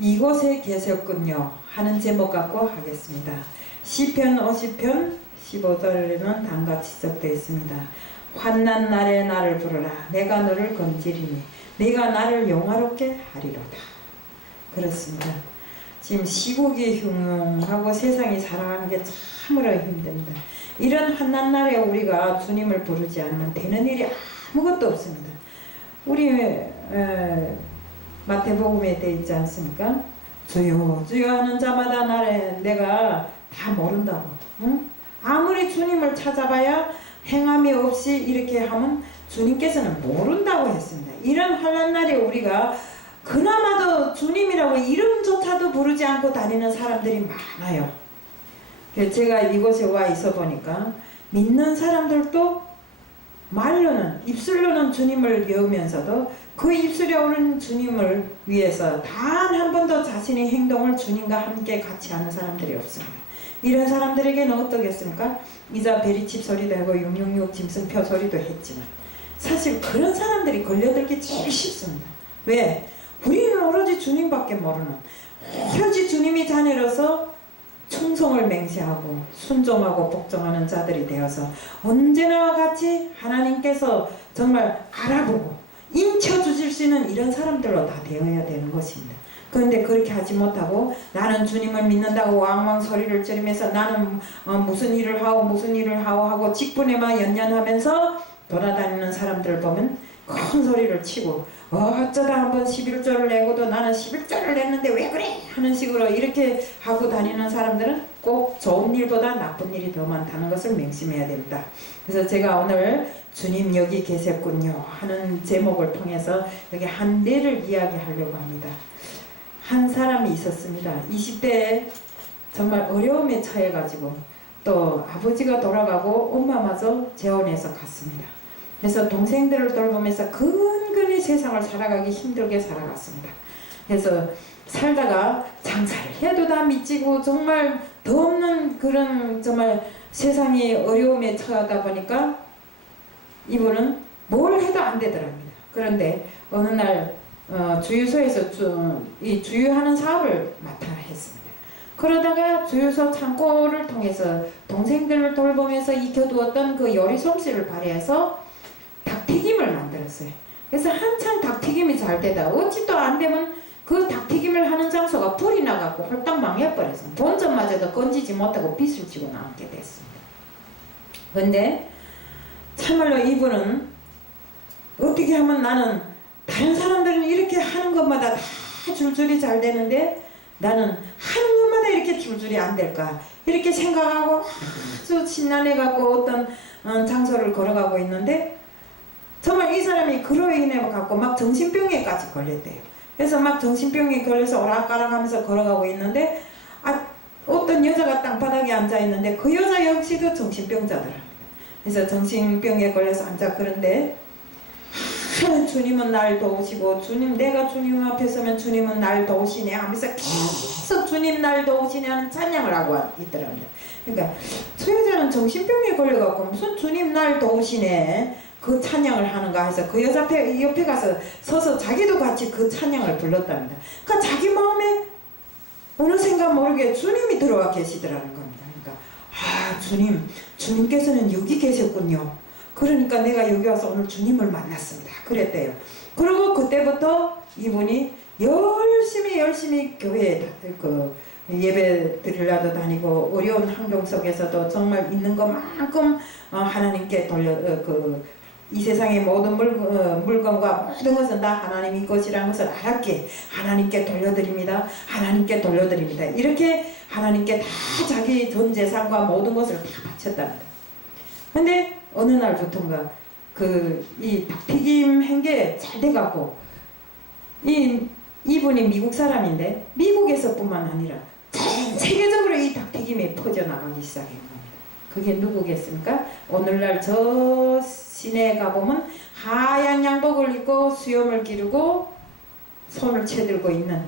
이곳에 계셨군요 하는 제목 갖고 하겠습니다. 시편 50편 15절에는 다음과 지적되어 있습니다. 환난 날에 나를 부르라. 내가 너를 건지리니 내가 나를 영화롭게 하리로다. 그렇습니다. 지금 시국이 흉흉하고 세상이 살아가는 게 참으로 힘듭니다. 이런 환난 날에 우리가 주님을 부르지 않으면 되는 일이 아무것도 없습니다. 우리 마태복음에 되어 있지 않습니까? 주여 주여 하는 자마다 나를 내가 다 모른다고. 응? 아무리 주님을 찾아봐야 행함이 없이 이렇게 하면 주님께서는 모른다고 했습니다. 이런 환난 날에 우리가 그나마도 주님이라고 이름조차도 부르지 않고 다니는 사람들이 많아요. 제가 이곳에 와 있어 보니까 믿는 사람들도 말로는 입술로는 주님을 배우면서도 그 입술에 오른 주님을 위해서 단 한 번도 자신의 행동을 주님과 함께 같이 하는 사람들이 없습니다. 이런 사람들에게는 어떻겠습니까? 이자 베리칩 소리도 하고 666 짐승표 소리도 했지만 사실 그런 사람들이 걸려들기 제일 쉽습니다. 왜? 우리는 오로지 주님밖에 모르는, 오로지 주님이 자녀로서 충성을 맹세하고 순종하고 복종하는 자들이 되어서 언제나와 같이 하나님께서 정말 알아보고 인쳐주실 수 있는 이런 사람들로 다 되어야 되는 것입니다. 그런데 그렇게 하지 못하고 나는 주님을 믿는다고 왕왕 소리를 지르면서 나는 무슨 일을 하고 직분에만 연연하면서 돌아다니는 사람들을 보면 큰 소리를 치고 어쩌다 한번 11조를 내고도 나는 11조를 냈는데 왜 그래 하는 식으로 이렇게 하고 다니는 사람들은 꼭 좋은 일보다 나쁜 일이 더 많다는 것을 맹심해야 됩니다. 그래서 제가 오늘 주님 여기 계셨군요 하는 제목을 통해서 여기 한 예를 이야기하려고 합니다. 한 사람이 있었습니다. 20대에 정말 어려움에 처해가지고 또 아버지가 돌아가고 엄마마저 재혼해서 갔습니다. 그래서 동생들을 돌보면서 근근히 세상을 살아가기 힘들게 살아갔습니다. 그래서 살다가 장사를 해도 다 미치고 정말 더 없는 그런 정말 세상이 어려움에 처하다 보니까 이분은 뭘 해도 안 되더랍니다. 그런데 어느 날 주유소에서 이 주유하는 사업을 맡아 했습니다. 그러다가 주유소 창고를 통해서 동생들을 돌보면서 익혀두었던 그 요리 솜씨를 발휘해서 닭튀김을 만들었어요. 그래서 한참 닭튀김이 잘 되다 어찌 또 안 되면 그 닭튀김을 하는 장소가 불이 나갖고 홀딱 망해버려서 본전마저도 건지지 못하고 빚을 지고 나오게 됐습니다. 근데 참말로 이분은 어떻게 하면 나는 다른 사람들은 이렇게 하는 것마다 다 줄줄이 잘 되는데 나는 하는 것마다 이렇게 줄줄이 안 될까 이렇게 생각하고 아주 심란해갖고 어떤 장소를 걸어가고 있는데 정말 이 사람이 그로 인해 갖고 막 정신병에까지 걸렸대요. 그래서 막 정신병에 걸려서 오락가락하면서 걸어가고 있는데 어떤 여자가 땅바닥에 앉아 있는데 그 여자 역시도 정신병자더랍니다. 그래서 정신병에 걸려서 앉아 그런데 주님은 날 도우시고 내가 주님 앞에 서면 주님은 날 도우시네 하면서 계속 주님 날 도우시네 하는 찬양을 하고 있더랍니다. 그러니까 저 여자는 정신병에 걸려갖고 무슨 주님 날 도우시네 그 찬양을 하는가 해서 그 여자 옆에 가서 서서 자기도 같이 그 찬양을 불렀답니다. 그러니까 자기 마음에 어느샌가 모르게 주님이 들어와 계시더라는 겁니다. 그러니까 주님께서는 여기 계셨군요. 그러니까 내가 여기 와서 오늘 주님을 만났습니다. 그랬대요. 그리고 그때부터 이분이 열심히 교회에 예배 드리려도 다니고 어려운 환경 속에서도 정말 있는 것만큼 하나님께 이 세상의 모든 물건과 모든 것은 다 하나님의 것이라는 것을 알았기에 하나님께 돌려드립니다. 하나님께 돌려드립니다. 이렇게 하나님께 다 자기 전 재산과 모든 것을 다 바쳤답니다. 근데 어느 날부터인가 이 닭튀김 한 게 잘 돼갖고 이분이 미국 사람인데 미국에서 뿐만 아니라 전 세계적으로 이 닭튀김이 퍼져나가기 시작한 겁니다. 그게 누구겠습니까? 오늘날 저 시내에 가보면 하얀 양복을 입고 수염을 기르고 손을 쳐들고 있는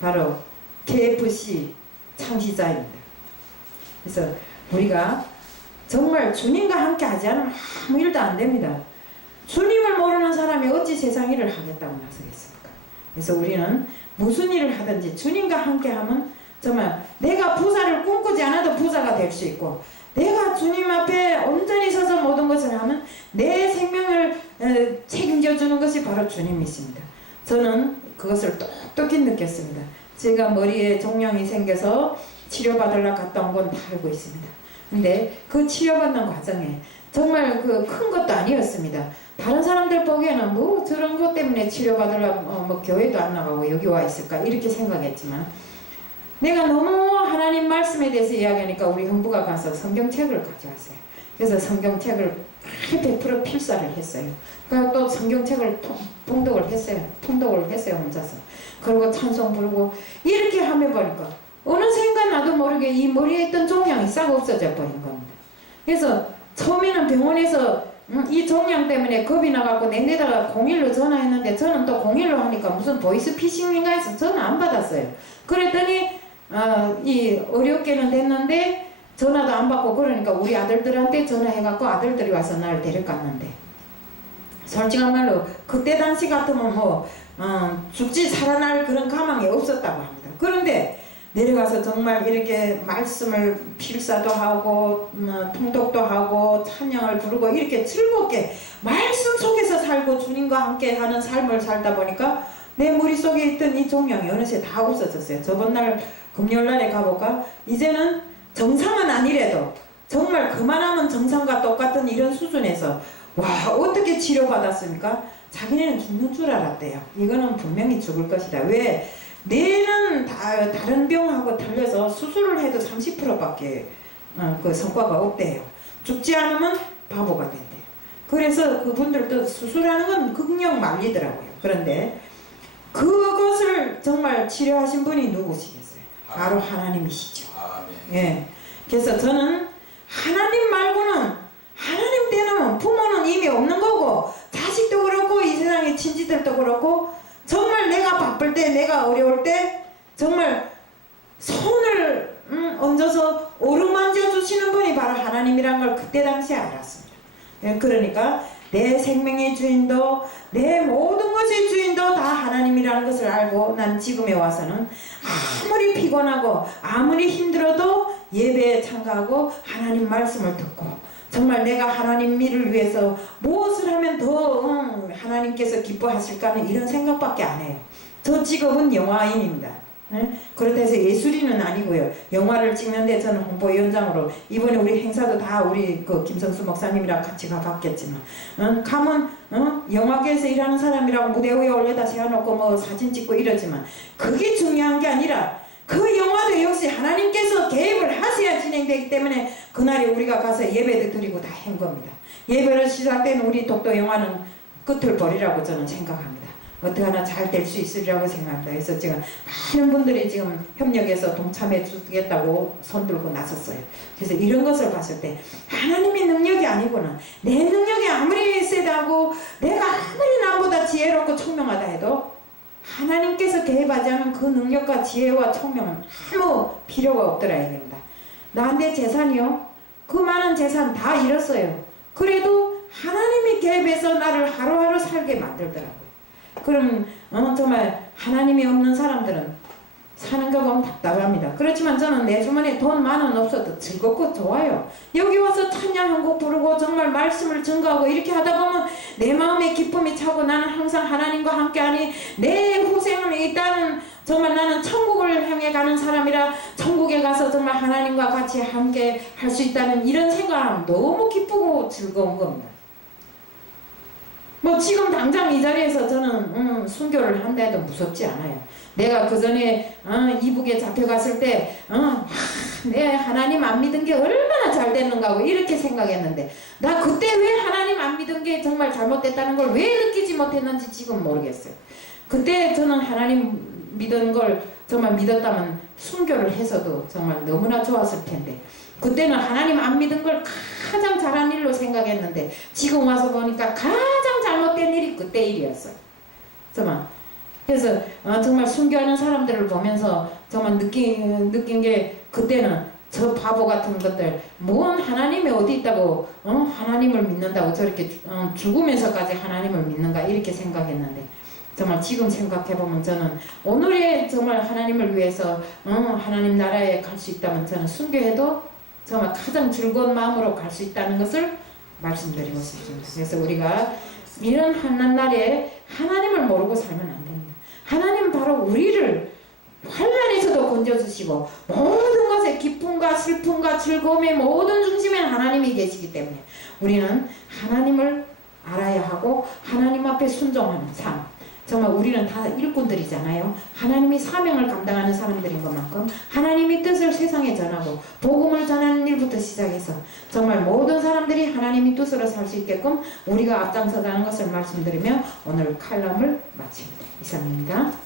바로 KFC 창시자입니다. 그래서 우리가 정말 주님과 함께 하지 않으면 아무 일도 안 됩니다. 주님을 모르는 사람이 어찌 세상 일을 하겠다고 나서겠습니까? 그래서 우리는 무슨 일을 하든지 주님과 함께 하면 정말 내가 부자를 꿈꾸지 않아도 부자가 될 수 있고, 내가 주님 앞에 온전히 서서 모든 것을 하면 내 생명을 책임져 주는 것이 바로 주님이십니다. 저는 그것을 똑똑히 느꼈습니다. 제가 머리에 종양이 생겨서 치료받으러 갔다 온 건 다 알고 있습니다. 근데 그 치료받는 과정에 정말 그 큰 것도 아니었습니다. 다른 사람들 보기에는 뭐 저런 것 때문에 치료받으려 뭐 교회도 안 나가고 여기 와 있을까 이렇게 생각했지만, 내가 너무 하나님 말씀에 대해서 이야기하니까 우리 형부가 가서 성경책을 가져왔어요. 그래서 성경책을 100% 필사를 했어요. 그리고 또 성경책을 통독을 했어요. 혼자서. 그리고 찬송 부르고 이렇게 하며 보니까 어느샌가 나도 모르게 이 머리에 있던 종양이 싹 없어져 버린 겁니다. 그래서 처음에는 병원에서 이 종양 때문에 겁이 나갖고 내내다가 01로 전화했는데, 저는 또 01로 하니까 무슨 보이스피싱인가 해서 전화 안 받았어요. 그랬더니 이 어렵게는 됐는데 전화도 안 받고, 그러니까 우리 아들들한테 전화해갖고 아들들이 와서 나를 데려갔는데, 솔직한 말로 그때 당시 같으면 뭐 죽지 살아날 그런 가망이 없었다고 합니다. 그런데 내려가서 정말 이렇게 말씀을 필사도 하고 통독도 하고 찬양을 부르고 이렇게 즐겁게 말씀 속에서 살고 주님과 함께 하는 삶을 살다 보니까 내 머릿속에 있던 이 종양이 어느새 다 없어졌어요. 저번날 금요일날에 가볼까? 이제는 정상은 아니래도 정말 그만하면 정상과 똑같은 이런 수준에서, 와, 어떻게 치료받았습니까? 자기네는 죽는 줄 알았대요. 이거는 분명히 죽을 것이다. 왜? 뇌는 다른 병하고 틀려서 수술을 해도 30%밖에 그 성과가 없대요. 죽지 않으면 바보가 된대요. 그래서 그분들도 수술하는 건 극력 말리더라고요. 그런데 그것을 정말 치료하신 분이 누구시겠어요? 바로 하나님이시죠. 예. 그래서 저는 하나님 말고는, 하나님 때는 부모는 이미 없는 거고, 자식도 그렇고 이 세상의 친지들도 그렇고, 정말 내가 바쁠 때, 내가 어려울 때 정말 손을 얹어서 어루만져 주시는 분이 바로 하나님이란 걸 그때 당시에 알았습니다. 그러니까 내 생명의 주인도, 내 모든 것의 주인도 다 하나님이라는 것을 알고, 난 지금에 와서는 아무리 피곤하고 아무리 힘들어도 예배에 참가하고 하나님 말씀을 듣고, 정말 내가 하나님 일을 위해서 무엇을 하면 더 하나님께서 기뻐하실까는 이런 생각밖에 안 해요. 저 직업은 영화인입니다. 그렇다 해서 예술인은 아니고요. 영화를 찍는데 저는 홍보위원장으로, 이번에 우리 행사도 다 우리 그 김성수 목사님이랑 같이 가봤겠지만, 가면 영화계에서 일하는 사람이라고 무대 위에 올려다 세워놓고 뭐 사진 찍고 이러지만, 그게 중요한 게 아니라 그 영화도 역시 하나님께서 개입을 하셔야 진행되기 때문에 그날에 우리가 가서 예배도 드리고 다 한 겁니다. 예배를 시작된 우리 독도 영화는 끝을 버리라고 저는 생각합니다. 어떻게 하나 잘 될 수 있으리라고 생각합니다. 그래서 지금 많은 분들이 지금 협력해서 동참해 주겠다고 손들고 나섰어요. 그래서 이런 것을 봤을 때 하나님의 능력이 아니구나, 내 능력이 아무리 세다고 내가 아무리 남보다 지혜롭고 총명하다 해도 하나님께서 개입하지 않은 그 능력과 지혜와 총명은 아무 필요가 없더라 이겁니다. 나한테 재산이요? 그 많은 재산 다 잃었어요. 그래도 하나님이 개입해서 나를 하루하루 살게 만들더라고요. 그럼 정말 하나님이 없는 사람들은 사는 거 보면 답답합니다. 그렇지만 저는 내 주머니에 돈 10,000원 없어도 즐겁고 좋아요. 여기 와서 찬양 한 곡 부르고 정말 말씀을 증거하고 이렇게 하다 보면 내 마음에 기쁨이 차고, 나는 항상 하나님과 함께하니 내 후생은 일단은 정말 나는 천국을 향해 가는 사람이라, 천국에 가서 정말 하나님과 같이 함께 할 수 있다는 이런 생각하면 너무 기쁘고 즐거운 겁니다. 뭐 지금 당장 이 자리에서 저는 순교를 한다 해도 무섭지 않아요. 내가 그 전에 이북에 잡혀갔을 때 내 하나님 안 믿은 게 얼마나 잘 됐는가 하고 이렇게 생각했는데, 나 그때 왜 하나님 안 믿은 게 정말 잘못됐다는 걸 왜 느끼지 못했는지 지금 모르겠어요. 그때 저는 하나님 믿은 걸 정말 믿었다면 순교를 해서도 정말 너무나 좋았을 텐데, 그때는 하나님 안 믿은 걸 가장 잘한 일로 생각했는데 지금 와서 보니까 가장 잘못된 일이 그때 일이었어요. 정말. 그래서 정말 순교하는 사람들을 보면서 정말 느낀 게, 그때는 저 바보 같은 것들 뭔 하나님이 어디 있다고 하나님을 믿는다고 저렇게 죽으면서까지 하나님을 믿는가 이렇게 생각했는데, 정말 지금 생각해보면 저는 오늘의 정말 하나님을 위해서 하나님 나라에 갈 수 있다면 저는 순교해도 정말 가장 즐거운 마음으로 갈 수 있다는 것을 말씀드리고 싶습니다. 그래서 우리가 이런 한날에 하나님을 모르고 살면 안 됩니다. 하나님 바로 우리를 환난에서도 건져주시고 모든 것에 기쁨과 슬픔과 즐거움의 모든 중심에 하나님이 계시기 때문에 우리는 하나님을 알아야 하고 하나님 앞에 순종하는 삶. 정말 우리는 다 일꾼들이잖아요. 하나님이 사명을 감당하는 사람들인 것만큼 하나님의 뜻을 세상에 전하고 복음을 전하는 일부터 시작해서 정말 모든 사람들이 하나님의 뜻으로 살 수 있게끔 우리가 앞장서자는 것을 말씀드리며 오늘 칼럼을 마칩니다. 이상입니다.